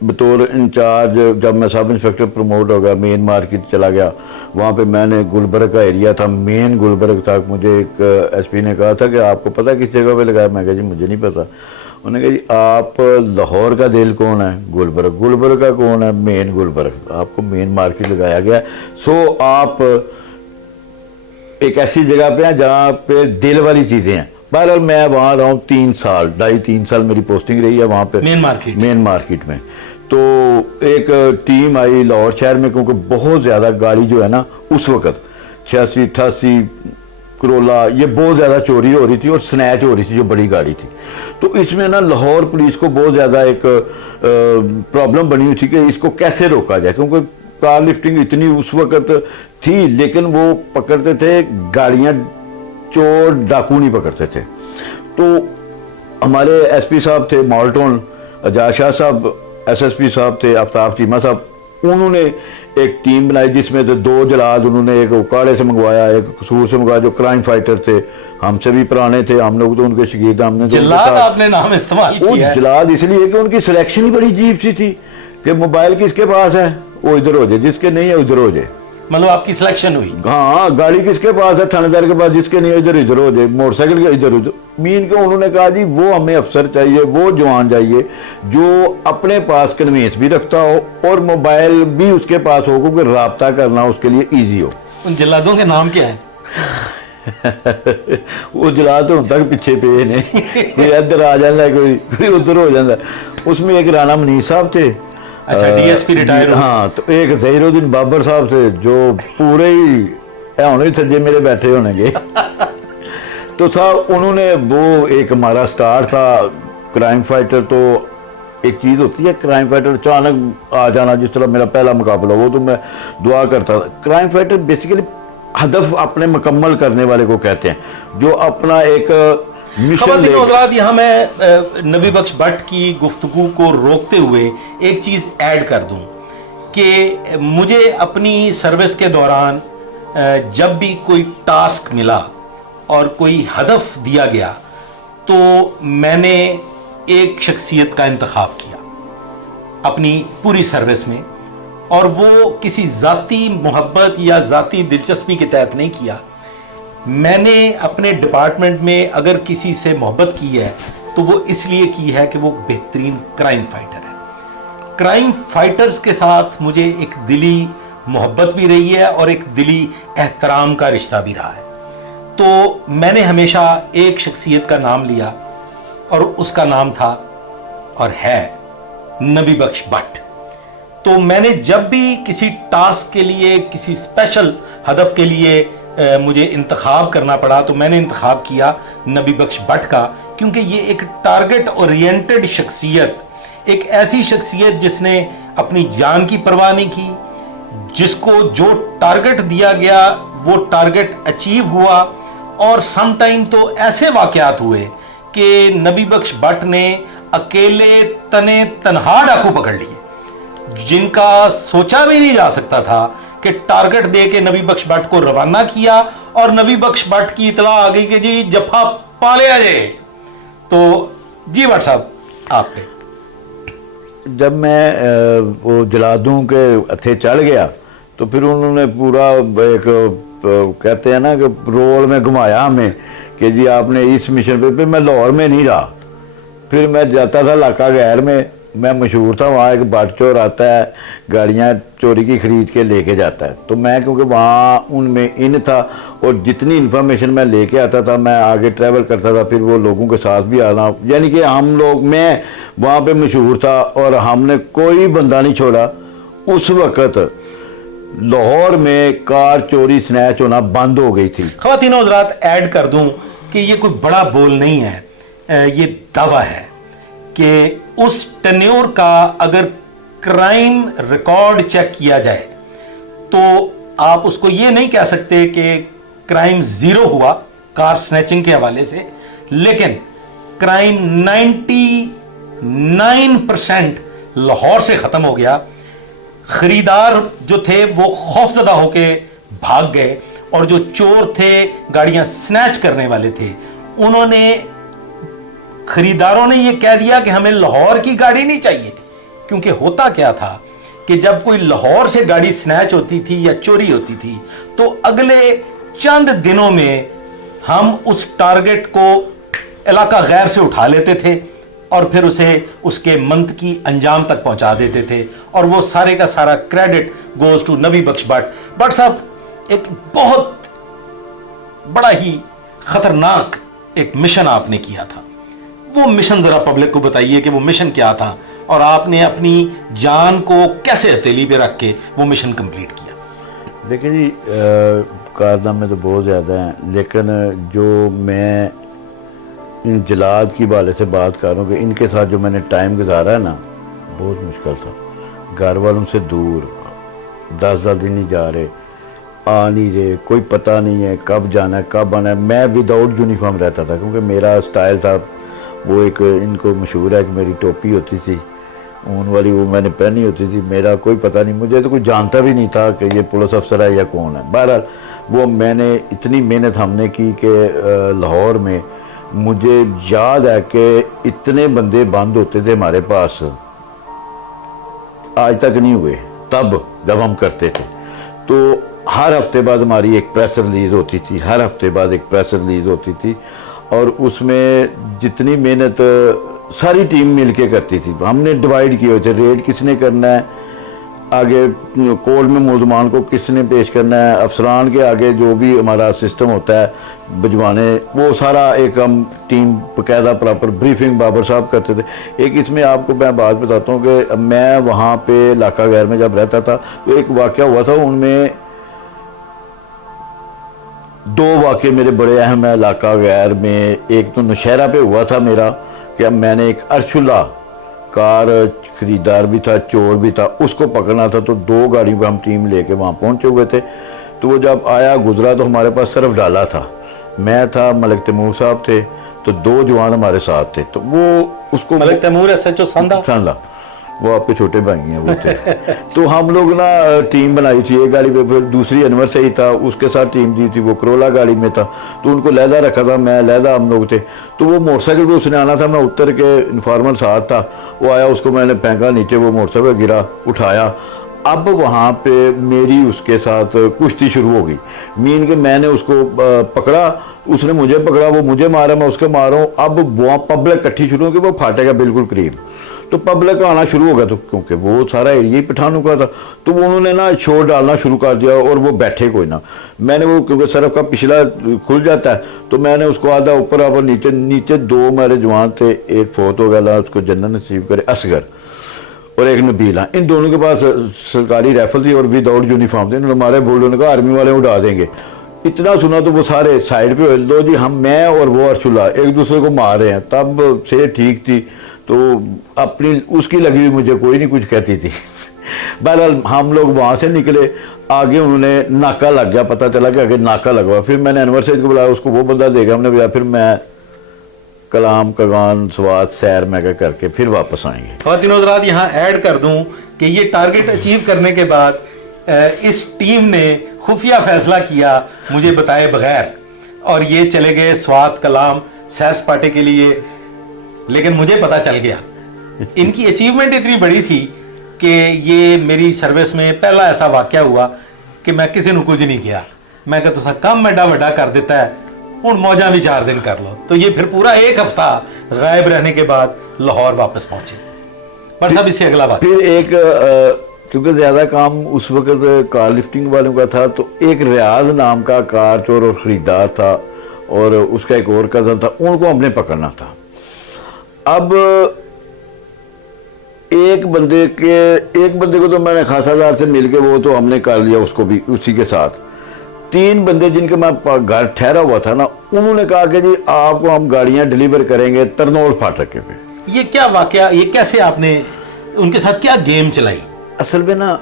بطور انچارج, جب میں سب انسپیکٹر پروموٹ ہو گیا, مین مارکیٹ چلا گیا, وہاں پہ میں نے گلبرگ کا ایریا تھا, مین گلبرگ تک. مجھے ایک ایس پی نے کہا تھا کہ آپ کو پتہ کس جگہ پہ لگایا؟ میں کہا جی مجھے نہیں پتہ. انہوں نے کہا جی آپ لاہور کا دل کون ہے؟ گلبرگ. گلبرگ کا کون ہے؟ مین گلبرگ. آپ کو مین مارکیٹ لگایا گیا. سو آپ ایک ایسی جگہ پہ ہیں جہاں پہ دل والی چیزیں ہیں. بہرحال میں وہاں رہا ہوں 3 سال, 2.5-3 سال میری پوسٹنگ رہی ہے وہاں پہ مین مارکیٹ میں. تو ایک ٹیم آئی لاہور شہر میں, کیونکہ بہت زیادہ گاڑی جو ہے نا اس وقت 86-88 کرولا یہ بہت زیادہ چوری ہو رہی تھی اور سنیچ ہو رہی تھی جو بڑی گاڑی تھی. تو اس میں نا لاہور پولیس کو بہت زیادہ ایک پرابلم بنی ہوئی تھی کہ اس کو کیسے روکا جائے, کیونکہ کار لفٹنگ اتنی اس وقت تھی لیکن وہ پکڑتے تھے گاڑیاں, چور ڈاکو نہیں پکڑتے تھے. تو ہمارے ایس پی صاحب تھے مالٹون, اجاز شاہ صاحب ایس ایس پی صاحب تھے, آفتاب چیمہ صاحب, انہوں نے ایک ٹیم بنائی جس میں 2 جلاد انہوں نے, ایک اکاڑے سے منگوایا, ایک قصور سے منگوایا, جو کرائم فائٹر تھے, ہم سے بھی پرانے تھے, ہم لوگ تو ان کے شگیرد. ہم نے جلاد آپ نے نام استعمال کیا ہے. جلاد اس لیے کہ ان کی سلیکشن ہی بڑی عجیب سی تھی کہ موبائل کس کے پاس ہے وہ ادھر ہو جائے, جس کے نہیں ہے ادھر ہو جائے. مطلب آپ کی سلیکشن ہوئی؟ ہاں, گاڑی کس کے پاس ہے تھانے دار کے پاس, جس کے نہیں ادھر ادھر ہو جائے, موٹر سائیکل کے ادھر ادھر. مین کو انہوں نے کہا جی وہ ہمیں افسر چاہیے, وہ جوان چاہیے جو اپنے پاس کنوینس بھی رکھتا ہو اور موبائل بھی اس کے پاس ہو, کیونکہ رابطہ کرنا اس کے لیے ایزی ہو. ان جلادوں کے نام کیا ہیں؟ وہ جلاد تو ہوں تک پیچھے پہ نہیں, کوئی ادھر آ جاتا ہے, کوئی ادھر ہو جاتا ہے. اس میں ایک رانا منیش صاحب تھے, اچھا ڈی ایس پی ریٹائر. ہاں, تو ایک ظہیر الدین بابر صاحب تھے جو پورے ہی ہونے سجے میرے بیٹھے ہونے گے. تو صاحب انہوں نے وہ ایک ہمارا سٹار تھا کرائم فائٹر. تو ایک چیز ہوتی ہے کرائم فائٹر اچانک آ جانا, جس طرح میرا پہلا مقابلہ وہ تو میں دعا کرتا تھا. کرائم فائٹر بیسیکلی ہدف اپنے مکمل کرنے والے کو کہتے ہیں, جو اپنا ایک خواتین حضرات, یہاں میں نبی بخش بٹ کی گفتگو کو روکتے ہوئے ایک چیز ایڈ کر دوں کہ مجھے اپنی سروس کے دوران جب بھی کوئی ٹاسک ملا اور کوئی ہدف دیا گیا تو میں نے ایک شخصیت کا انتخاب کیا اپنی پوری سروس میں, اور وہ کسی ذاتی محبت یا ذاتی دلچسپی کے تحت نہیں کیا. میں نے اپنے ڈپارٹمنٹ میں اگر کسی سے محبت کی ہے تو وہ اس لیے کی ہے کہ وہ بہترین کرائم فائٹر ہے. کرائم فائٹرز کے ساتھ مجھے ایک دلی محبت بھی رہی ہے اور ایک دلی احترام کا رشتہ بھی رہا ہے. تو میں نے ہمیشہ ایک شخصیت کا نام لیا اور اس کا نام تھا اور ہے نبی بخش بٹ. تو میں نے جب بھی کسی ٹاسک کے لیے, کسی اسپیشل ہدف کے لیے مجھے انتخاب کرنا پڑا تو میں نے انتخاب کیا نبی بخش بٹ کا, کیونکہ یہ ایک ٹارگٹ اورینٹڈ شخصیت, ایک ایسی شخصیت جس نے اپنی جان کی پرواہ نہیں کی, جس کو جو ٹارگٹ دیا گیا وہ ٹارگٹ اچیو ہوا. اور سم ٹائم تو ایسے واقعات ہوئے کہ نبی بخش بٹ نے اکیلے تنے تنہا ڈاکو پکڑ لیے جن کا سوچا بھی نہیں جا سکتا تھا, کہ ٹارگٹ دے کے نبی بخش بٹ کو روانہ کیا اور نبی بخش بٹ کی اطلاع آ گئی کہ جی جفا پا لیا جائے. تو جی بٹ صاحب آپ پہ جب میں وہ جلادوں کے ہتھے چڑھ گیا تو پھر انہوں نے پورا ایک کہتے ہیں نا کہ رول میں گھمایا ہمیں کہ جی آپ نے اس مشن پہ. پھر میں لاہور میں نہیں رہا, پھر میں جاتا تھا علاقہ غیر میں مشہور تھا, وہاں ایک بٹ چور آتا ہے گاڑیاں چوری کی خرید کے لے کے جاتا ہے. تو میں کیونکہ وہاں ان میں ان تھا اور جتنی انفارمیشن میں لے کے آتا تھا میں آگے ٹریول کرتا تھا, پھر وہ لوگوں کے ساتھ بھی آنا, یعنی کہ ہم لوگ, میں وہاں پہ مشہور تھا اور ہم نے کوئی بندہ نہیں چھوڑا. اس وقت لاہور میں کار چوری سنیچ ہونا بند ہو گئی تھی. خواتین و حضرات ایڈ کر دوں کہ یہ کوئی بڑا بول نہیں ہے، یہ دعویٰ ہے کہ اس ٹینیور کا اگر کرائم ریکارڈ چیک کیا جائے تو آپ اس کو یہ نہیں کہہ سکتے کہ کرائم زیرو ہوا کار سنیچنگ کے حوالے سے، لیکن کرائم 99% لاہور سے ختم ہو گیا. خریدار جو تھے وہ خوفزدہ ہو کے بھاگ گئے، اور جو چور تھے گاڑیاں سنیچ کرنے والے تھے انہوں نے، خریداروں نے یہ کہہ دیا کہ ہمیں لاہور کی گاڑی نہیں چاہیے. کیونکہ ہوتا کیا تھا کہ جب کوئی لاہور سے گاڑی سنیچ ہوتی تھی یا چوری ہوتی تھی تو اگلے چند دنوں میں ہم اس ٹارگٹ کو علاقہ غیر سے اٹھا لیتے تھے اور پھر اسے اس کے منطقی انجام تک پہنچا دیتے تھے، اور وہ سارے کا سارا کریڈٹ گوز ٹو نبی بخش بٹ. بٹ صاحب ایک بہت بڑا ہی خطرناک ایک مشن آپ نے کیا تھا، وہ مشن ذرا پبلک کو بتائیے کہ وہ مشن کیا تھا اور آپ نے اپنی جان کو کیسے ہتھیلی پہ رکھ کے وہ مشن کمپلیٹ کیا. دیکھیں جی، کارنامے تو بہت زیادہ ہیں، لیکن جو میں ان جلاد کی والے سے بات کر رہا ہوں کہ ان کے ساتھ جو میں نے ٹائم گزارا ہے نا، بہت مشکل تھا. گھر والوں سے دور، 10 دن نہیں جا رہے، آ نہیں رہے، کوئی پتہ نہیں ہے کب جانا ہے کب آنا ہے. میں وداؤٹ یونیفارم رہتا تھا کیونکہ میرا سٹائل تھا وہ، ایک ان کو مشہور ہے کہ میری ٹوپی ہوتی تھی اون والی، وہ میں نے پہنی ہوتی تھی. میرا کوئی پتہ نہیں، مجھے تو کوئی جانتا بھی نہیں تھا کہ یہ پولیس افسر ہے یا کون ہے. بہرحال وہ میں نے اتنی محنت ہم نے کی کہ لاہور میں مجھے یاد ہے کہ اتنے بندے بند ہوتے تھے ہمارے پاس، آج تک نہیں ہوئے تب جب ہم کرتے تھے. تو ہر ہفتے بعد ہماری ایک پریس ریلیز ہوتی تھی، ہر ہفتے بعد ایک پریس ریلیز ہوتی تھی، اور اس میں جتنی محنت ساری ٹیم مل کے کرتی تھی. ہم نے ڈیوائیڈ کیے ہوئے تھے، ریڈ کس نے کرنا ہے، آگے کورٹ میں ملزمان کو کس نے پیش کرنا ہے، افسران کے آگے جو بھی ہمارا سسٹم ہوتا ہے بھجوانے، وہ سارا ایک ہم ٹیم باقاعدہ پراپر بریفنگ بابر صاحب کرتے تھے. ایک اس میں آپ کو میں بات بتاتا ہوں کہ میں وہاں پہ علاقہ غیر میں جب رہتا تھا تو ایک واقعہ ہوا تھا، ان میں 2 واقعے میرے بڑے اہم ہیں علاقہ غیر میں. ایک تو نوشہرہ پہ ہوا تھا میرا کہ میں نے ایک ارش اللہ کار خریدار بھی تھا چور بھی تھا، اس کو پکڑنا تھا، تو 2 گاڑیوں پہ ہم ٹیم لے کے وہاں پہنچے ہوئے تھے. تو وہ جب آیا گزرا تو ہمارے پاس صرف ڈالا تھا، میں تھا، ملک تیمور صاحب تھے، تو 2 جوان ہمارے ساتھ تھے. تو وہ اس کو ملک Timur S H O Sanda, وہ آپ کے چھوٹے بھائی ہیں وہ تھے. تو ہم لوگ نا ٹیم بنائی تھی ایک گاڑی پہ، پھر دوسری انور سے ہی تھا، اس کے ساتھ ٹیم دی تھی، وہ کرولا گاڑی میں تھا، تو ان کو لہذا رکھا تھا، میں لہذا ہم لوگ تھے. تو وہ موٹر سائیکل پہ اس نے آنا تھا، میں اتر کے انفارمر ساتھ تھا، وہ آیا، اس کو میں نے پھینکا نیچے، وہ موٹر سائیکل گرا، اٹھایا. اب وہاں پہ میری اس کے ساتھ کشتی شروع ہو گئی، مین کہ میں نے اس کو پکڑا، اس نے مجھے پکڑا، وہ مجھے مارا، میں اس کو ماروں. اب وہاں پبلک کٹھی شروع ہو گئی، وہ پھاٹے کا بالکل قریب، تو پبلک آنا شروع ہو گیا. تو کیونکہ وہ سارا ایریا ہی پٹھانوں کا تھا، تو انہوں نے نا شور ڈالنا شروع کر دیا، اور وہ بیٹھے کوئی نہ. میں نے وہ کیونکہ سرف کا پچھلا کھل جاتا ہے، تو میں نے اس کو آدھا اوپر آپ نیچے 2 میرے جوان تھے، ایک فوت ہو گیا، اللہ اس کو جنت نصیب کرے، اصغر، اور ایک نبیل. ان دونوں کے پاس سرکاری رائفل تھی اور وداؤٹ یونیفارم تھے. انہوں نے ہمارے بولڈوں نے کہا آرمی والے اڑا دیں گے. اتنا سنا تو وہ سارے سائڈ پہ ہوئے، لو جی ہم، میں اور وہ ارش اللہ ایک دوسرے کو مار رہے ہیں. تب سے ٹھیک تھی، تو اپنی اس کی لگی ہوئی مجھے کوئی نہیں کچھ کہتی تھی. بہرحال ہم لوگ وہاں سے نکلے، آگے انہوں نے ناکہ لگ گیا، پتہ چلا کہ آگے ناکہ لگا. پھر میں نے انور سعید کو بلایا، اس کو وہ بندہ دے گا، ہم نے بلایا. پھر میں کلام کغان سوات سیر میں کر کے پھر واپس آئیں گے. خواتین و حضرات یہاں ایڈ کر دوں کہ یہ ٹارگٹ اچیو کرنے کے بعد اس ٹیم نے خفیہ فیصلہ کیا مجھے بتائے بغیر، اور یہ چلے گئے سوات کلام سیر سپاٹے کے لیے. لیکن مجھے پتا چل گیا، ان کی اچیومنٹ اتنی بڑی تھی کہ یہ میری سروس میں پہلا ایسا واقعہ ہوا کہ میں کسی نے کچھ نہیں کیا. میں کہ تسا کم میڈا وڈا کر دیتا ہے، ہوں موجاں بھی 4 دن کر لو. تو یہ پھر پورا 1 ہفتہ غائب رہنے کے بعد لاہور واپس پہنچے. پر صاحب اس سے اگلا بات، پھر ایک کیونکہ زیادہ کام اس وقت کار لفٹنگ والوں کا تھا، تو ایک ریاض نام کا کار چور اور خریدار تھا، اور اس کا ایک اور کزن تھا، ان کو ہم نے پکڑنا تھا. اب ایک بندے کو تو میں نے خاصا دار سے مل کے وہ تو ہم نے کر لیا اس کو بھی اسی کے ساتھ. 3 بندے جن کے میں گھر ٹھہرا ہوا تھا نا, انہوں نے کہا کہ جی آپ کو ہم گاڑیاں ڈیلیور کریں گے ترنول فاٹک پہ. یہ کیا واقعہ, یہ کیسے آپ نے ان کے ساتھ کیا گیم چلائی؟ اصل میں نا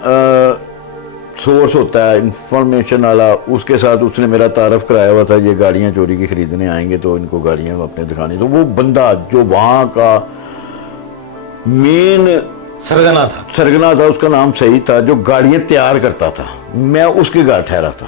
سورس ہوتا ہے انفارمیشن والا, اس کے ساتھ اس نے میرا تعارف کرایا ہوا تھا یہ گاڑیاں چوری کی خریدنے آئیں گے تو ان کو گاڑیاں اپنے دکھانی. تو وہ بندہ جو وہاں کا مین سرگنا تھا, اس کا نام صحیح تھا, جو گاڑیاں تیار کرتا تھا, میں اس کے گھر ٹھہرا تھا,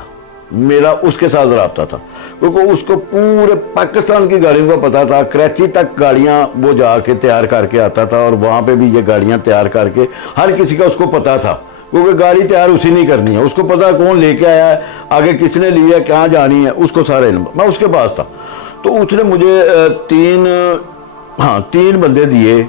میرا اس کے ساتھ رابطہ تھا, کیونکہ اس کو پورے پاکستان کی گاڑیوں کا پتا تھا. کراچی تک گاڑیاں وہ جا کے تیار کر کے آتا تھا, اور وہاں پہ بھی یہ گاڑیاں تیار کر کے ہر کسی کا اس کو پتا تھا, کیونکہ گاڑی تیار اسی نہیں کرنی ہے, اس کو پتا کون لے کے آیا ہے, آگے کس نے لی ہے, کہاں جانی ہے, اس کو سارے علم. میں اس کے پاس تھا, تو اس نے مجھے 3 بندے دیے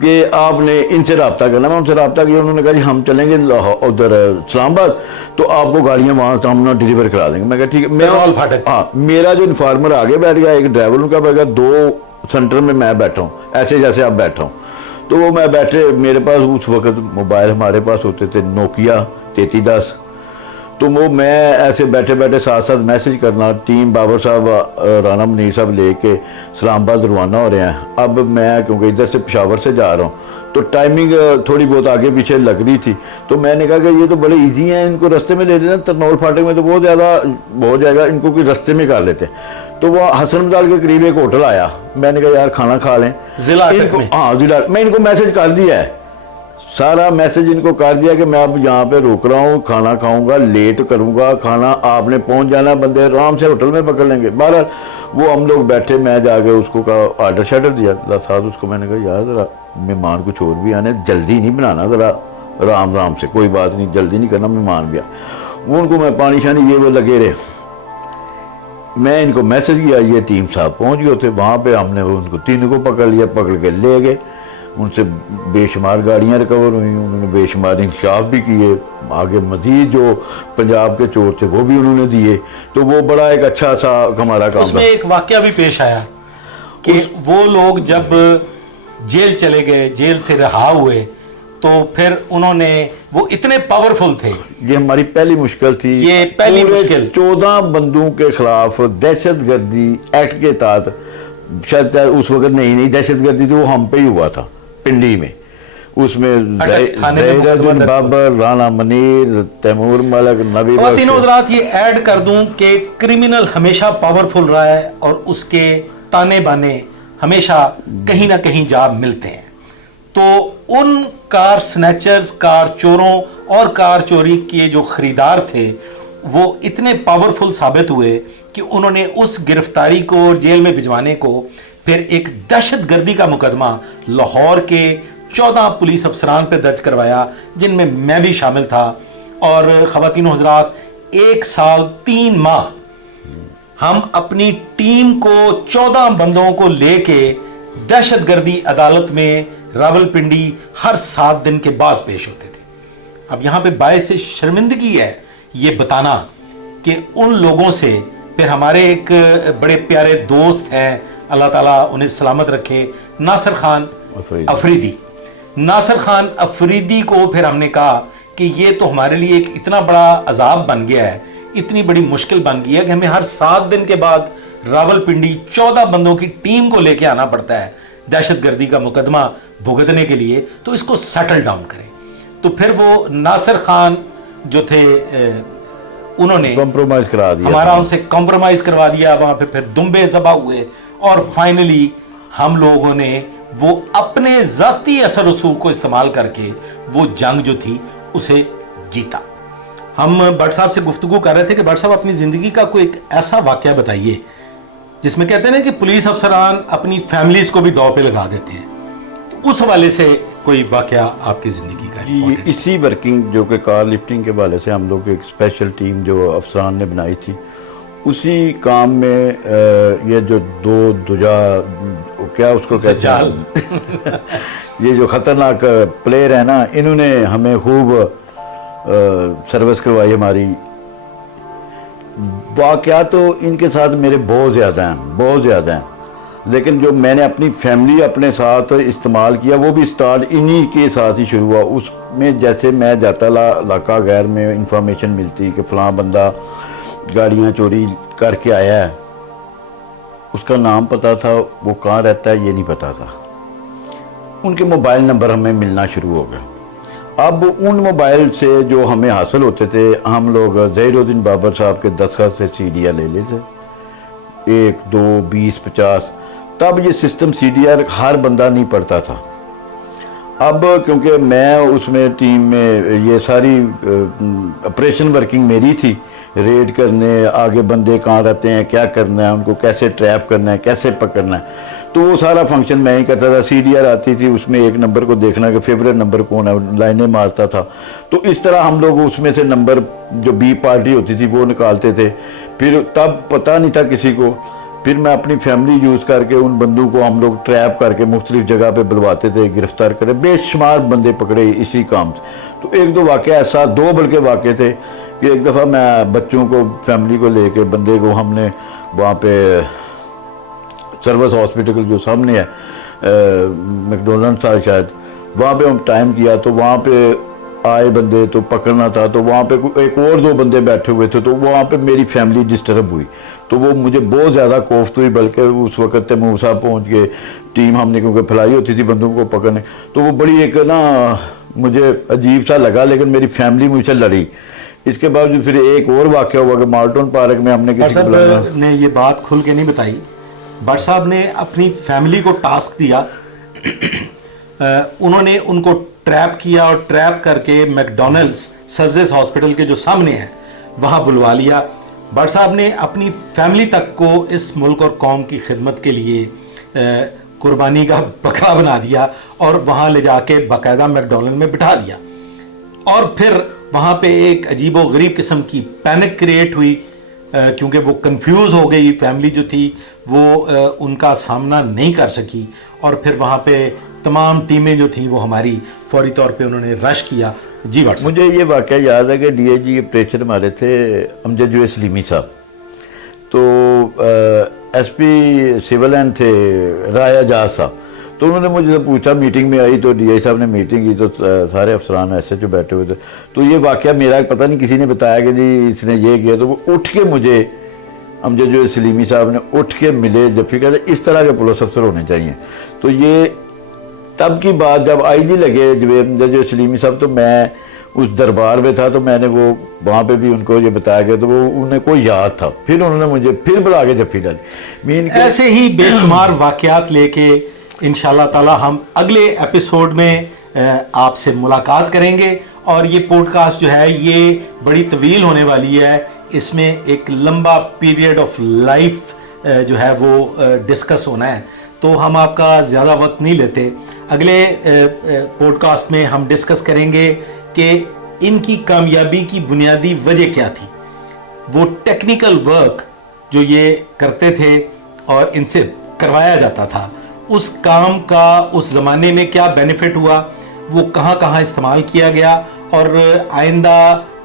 کہ آپ نے ان سے رابطہ کرنا. میں ان سے رابطہ کیا, انہوں نے کہا جی ہم چلیں گے ادھر اسلام آباد, تو آپ کو گاڑیاں وہاں سے ہم ڈیلیور کرا دیں گے. میں کہا ٹھیک ہے. میرا جو انفارمر آگے بیٹھ گیا, ایک ڈرائیور ان کا بیٹھ گیا, 2 سینٹر میں میں بیٹھا ہوں, ایسے جیسے آپ بیٹھا ہوں. تو وہ میں بیٹھے, میرے پاس اس وقت موبائل ہمارے پاس ہوتے تھے نوکیا 3310. تو وہ میں ایسے بیٹھے بیٹھے ساتھ ساتھ میسج کرنا, ٹیم بابر صاحب رانا منیر صاحب لے کے اسلام آباد روانہ ہو رہے ہیں. اب میں کیونکہ ادھر سے پشاور سے جا رہا ہوں, تو ٹائمنگ تھوڑی بہت آگے پیچھے لگ رہی تھی, تو میں نے کہا کہ یہ تو بڑے ایزی ہیں, ان کو رستے میں لے لینا, ترنول فاٹک میں تو بہت زیادہ ہو جائے گا, ان کو کوئی رستے میں کر لیتے. تو وہ حسن مدال کے قریب ایک ہوٹل آیا, میں نے کہا یار کھانا کھا لیں ضلع, میں ان کو میسج کر دیا ہے, سارا میسج ان کو کر دیا کہ میں اب یہاں پہ رک رہا ہوں, کھانا کھاؤں گا, لیٹ کروں گا کھانا, آپ نے پہنچ جانا, بندے آرام سے ہوٹل میں پکڑ لیں گے. بہرحال وہ ہم لوگ بیٹھے, میں جا کے اس کو آرڈر شارڈر دیا ساتھ اس کو. میں نے کہا یار ذرا مہمان کچھ اور بھی آنے, جلدی نہیں بنانا, ذرا رام سے, کوئی بات نہیں, جلدی نہیں کرنا, مہمان بھی آ. وہ ان کو میں پانی شانی یہ وہ لگے رہے. میں ان کو میسج کیا, یہ ٹیم صاحب پہنچ گئے تھے وہاں پہ. ہم نے ان کو 3 کو پکڑ لیا, پکڑ کے لے گئے. ان سے بے شمار گاڑیاں ریکور ہوئیں, انہوں نے بے شمار انکشاف بھی کیے. آگے مزید جو پنجاب کے چور تھے وہ بھی انہوں نے دیے. تو وہ بڑا ایک اچھا سا ہمارا کام. اس میں ایک واقعہ بھی پیش آیا کہ وہ لوگ جب جیل چلے گئے, جیل سے رہا ہوئے, تو پھر انہوں نے, وہ اتنے پاورفل تھے. یہ ہماری پہلی مشکل تھی, یہ پہلی مشکل 14 بندوں کے خلاف دہشت گردی ایکٹ کے تحت, شاید اس وقت نہیں دہشت گردی تھی, وہ ہم پہ ہی ہوا تھا پنڈی میں. اس میں ظہیر الدین بابر, رانا منیر, تیمور ملک, نبی. خواتین و حضرات, یہ ایڈ کر دوں کہ کرمنل ہمیشہ پاورفل رہا ہے, اور اس کے تانے بانے ہمیشہ کہیں نہ کہیں جا ملتے ہیں. تو ان کار سنیچرز, کار چوروں اور کار چوری کے جو خریدار تھے, وہ اتنے پاورفل ثابت ہوئے کہ انہوں نے اس گرفتاری کو اور جیل میں بھجوانے کو پھر ایک دہشت گردی کا مقدمہ لاہور کے 14 پولیس افسران پہ درج کروایا, جن میں میں بھی شامل تھا. اور خواتین و حضرات, 1 سال 3 ماہ ہم اپنی ٹیم کو 14 بندوں کو لے کے دہشت گردی عدالت میں راولپنڈی ہر 7 دن کے بعد پیش ہوتے تھے. اب یہاں پہ باعث شرمندگی ہے یہ بتانا کہ ان لوگوں سے پھر ہمارے ایک بڑے پیارے دوست ہیں, اللہ تعالیٰ انہیں سلامت رکھے, ناصر خان افریدی. ناصر خان افریدی کو پھر ہم نے کہا کہ یہ تو ہمارے لیے ایک اتنا بڑا عذاب بن گیا ہے, اتنی بڑی مشکل بن گئی ہے کہ ہمیں ہر 7 دن کے بعد راولپنڈی 14 بندوں کی ٹیم کو لے کے آنا پڑتا ہے دہشت گردی کا مقدمہ بھگتنے کے لیے, تو اس کو سیٹل ڈاؤن کریں. تو پھر وہ ناصر خان جو تھے, انہوں نے کمپرومائز کرا دیا, ہمارا ان سے کمپرومائز کروا دیا. وہاں پہ پھر دمبے ذبح ہوئے, اور فائنلی ہم لوگوں نے وہ اپنے ذاتی اثر رسوخ کو استعمال کر کے وہ جنگ جو تھی اسے جیتا. ہم بٹ صاحب سے گفتگو کر رہے تھے کہ بٹ صاحب اپنی زندگی کا کوئی ایک ایسا واقعہ بتائیے جس میں کہتے ہیں کہ پولیس افسران اپنی فیملیز کو بھی دو پہ لگا دیتے ہیں. تو اس حوالے سے کوئی واقعہ آپ کی زندگی کا؟ جی, اسی ورکنگ جو کہ کار لفٹنگ کے حوالے سے ہم لوگ ایک اسپیشل ٹیم جو افسران نے بنائی تھی, اسی کام میں یہ جو 2 دجا کیا اس کو کہتے ہیں, یہ جو خطرناک پلیئر ہیں نا, انہوں نے ہمیں خوب سروس کروائی ہماری. واقعات تو ان کے ساتھ میرے بہت زیادہ ہیں. لیکن جو میں نے اپنی فیملی اپنے ساتھ استعمال کیا وہ بھی اسٹارٹ انہی کے ساتھ ہی شروع ہوا. اس میں جیسے میں جاتا علاقہ غیر میں انفارمیشن ملتی کہ فلاں بندہ گاڑیاں چوری کر کے آیا ہے, اس کا نام پتہ تھا, وہ کہاں رہتا ہے یہ نہیں پتہ تھا. ان کے موبائل نمبر ہمیں ملنا شروع ہو گئے. اب ان موبائل سے جو ہمیں حاصل ہوتے تھے, ہم لوگ ظہیر الدین بابر صاحب کے دستخط سے سی ڈی آر لے لیتے, 1 2 20 50. تب یہ سسٹم سی ڈی آر ہر بندہ نہیں پڑھتا تھا. اب کیونکہ میں اس میں ٹیم میں یہ ساری آپریشن ورکنگ میری تھی, ریڈ کرنے, آگے بندے کہاں رہتے ہیں, کیا کرنا ہے, ان کو کیسے ٹریپ کرنا ہے, کیسے پکڑنا ہے, تو وہ سارا فنکشن میں ہی کرتا تھا. سی ڈی آر آتی تھی, اس میں ایک نمبر کو دیکھنا کہ فیوریٹ نمبر کون ہے, لائنیں مارتا تھا. تو اس طرح ہم لوگ اس میں سے نمبر جو بی پارٹی ہوتی تھی وہ نکالتے تھے. پھر تب پتہ نہیں تھا کسی کو, پھر میں اپنی فیملی یوز کر کے ان بندوں کو ہم لوگ ٹریپ کر کے مختلف جگہ پہ بلواتے تھے, گرفتار کرے, بے شمار بندے پکڑے اسی کام سے. تو 1 2 واقعہ ایسا, 2 بلکہ واقعے تھے کہ ایک دفعہ میں بچوں کو فیملی کو لے کے بندے کو ہم نے وہاں پہ سروس ہاسپٹل جو سامنے ہے میکڈونلڈ تھا شاید, وہاں پہ ہم ٹائم کیا تو وہاں پہ آئے بندے تو پکڑنا تھا. تو وہاں پہ ایک اور 2 بندے بیٹھے ہوئے تھے, تو وہاں پہ میری فیملی ڈسٹرب ہوئی. تو وہ مجھے بہت زیادہ کوفت ہوئی, بلکہ اس وقت تیمور صاحب پہنچ گئے, ٹیم ہم نے کیونکہ پھیلائی ہوتی تھی بندوں کو پکڑنے. تو وہ بڑی ایک نا مجھے عجیب سا لگا, لیکن میری فیملی مجھ سے لڑی. اس کے باوجود پھر ایک اور واقعہ ہوا کہ مالٹون پارک میں ہم نے کسی کو بلایا. نے یہ بات کھل کے نہیں بتائی. بٹ صاحب نے اپنی فیملی کو ٹاسک دیا, انہوں نے ان کو ٹریپ کیا اور ٹریپ کر کے میکڈونلڈس سروس ہاسپٹل کے جو سامنے ہے وہاں بلوا لیا. بٹ صاحب نے اپنی فیملی تک کو اس ملک اور قوم کی خدمت کے لیے قربانی کا بکرا بنا دیا اور وہاں لے جا کے باقاعدہ میکڈونلڈ میں بٹھا دیا. اور پھر وہاں پہ ایک عجیب و غریب قسم کی پینک کریٹ ہوئی, کیونکہ وہ کنفیوز ہو گئی, فیملی جو تھی وہ ان کا سامنا نہیں کر سکی. اور پھر وہاں پہ تمام ٹیمیں جو تھیں وہ ہماری فوری طور پہ انہوں نے رش کیا. جی بٹ مجھے یہ واقعہ یاد ہے کہ ڈی اے جی آپریشن ہمارے تھے امجد جو سلیمی صاحب, تو ایس پی سول لائن تھے رایا جاز صاحب. تو انہوں نے مجھ سے پوچھا, میٹنگ میں آئی تو ڈی آئی صاحب نے میٹنگ کی, تو سارے افسران ایسے جو بیٹھے ہوئے تھے. تو یہ واقعہ میرا پتہ نہیں کسی نے بتایا کہ جی اس نے یہ کیا, تو وہ اٹھ کے مجھے امجد جو سلیمی صاحب نے اٹھ کے ملے. جب پھر کہتے اس طرح کے پولیس افسر ہونے چاہیے. تو یہ تب کی بات, جب آئی جی لگے امجد جو سلیمی صاحب, تو میں اس دربار میں تھا, تو میں نے وہ وہاں پہ بھی ان کو یہ بتایا گیا, تو وہ انہیں کو یاد تھا. پھر انہوں نے مجھے پھر بلا کے جفی ڈالی. ایسے ہی بے شمار واقعات لے کے انشاءاللہ تعالی ہم اگلے ایپیسوڈ میں آپ سے ملاقات کریں گے. اور یہ پوڈ کاسٹ جو ہے یہ بڑی طویل ہونے والی ہے, اس میں ایک لمبا پیریڈ آف لائف جو ہے وہ ڈسکس ہونا ہے. تو ہم آپ کا زیادہ وقت نہیں لیتے. اگلے پوڈ کاسٹ میں ہم ڈسکس کریں گے کہ ان کی کامیابی کی بنیادی وجہ کیا تھی, وہ ٹیکنیکل ورک جو یہ کرتے تھے اور ان سے کروایا جاتا تھا, اس کام کا اس زمانے میں کیا بینیفٹ ہوا, وہ کہاں کہاں استعمال کیا گیا, اور آئندہ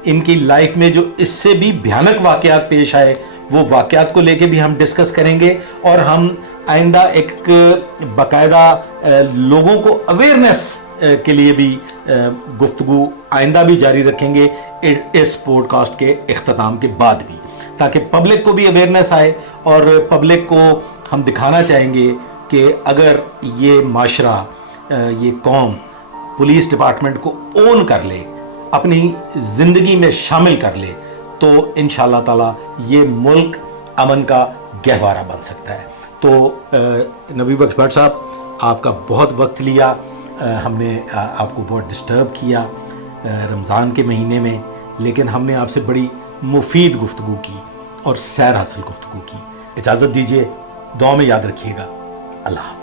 ان کی لائف میں جو اس سے بھی بھیانک واقعات پیش آئے وہ واقعات کو لے کے بھی ہم ڈسکس کریں گے. اور ہم آئندہ ایک باقاعدہ لوگوں کو اویئرنیس کے لیے بھی گفتگو آئندہ بھی جاری رکھیں گے اس پوڈ کاسٹ کے اختتام کے بعد بھی, تاکہ پبلک کو بھی اویئرنیس آئے. اور پبلک کو ہم دکھانا چاہیں گے کہ اگر یہ معاشرہ, یہ قوم پولیس ڈپارٹمنٹ کو اون کر لے, اپنی زندگی میں شامل کر لے, تو انشاءاللہ تعالی یہ ملک امن کا گہوارہ بن سکتا ہے. تو نبی بخش بٹ صاحب, آپ کا بہت وقت لیا, ہم نے آپ کو بہت ڈسٹرب کیا رمضان کے مہینے میں, لیکن ہم نے آپ سے بڑی مفید گفتگو کی اور سیر حاصل گفتگو کی. اجازت دیجیے, دعا میں یاد رکھیے گا. اللہ حافظ.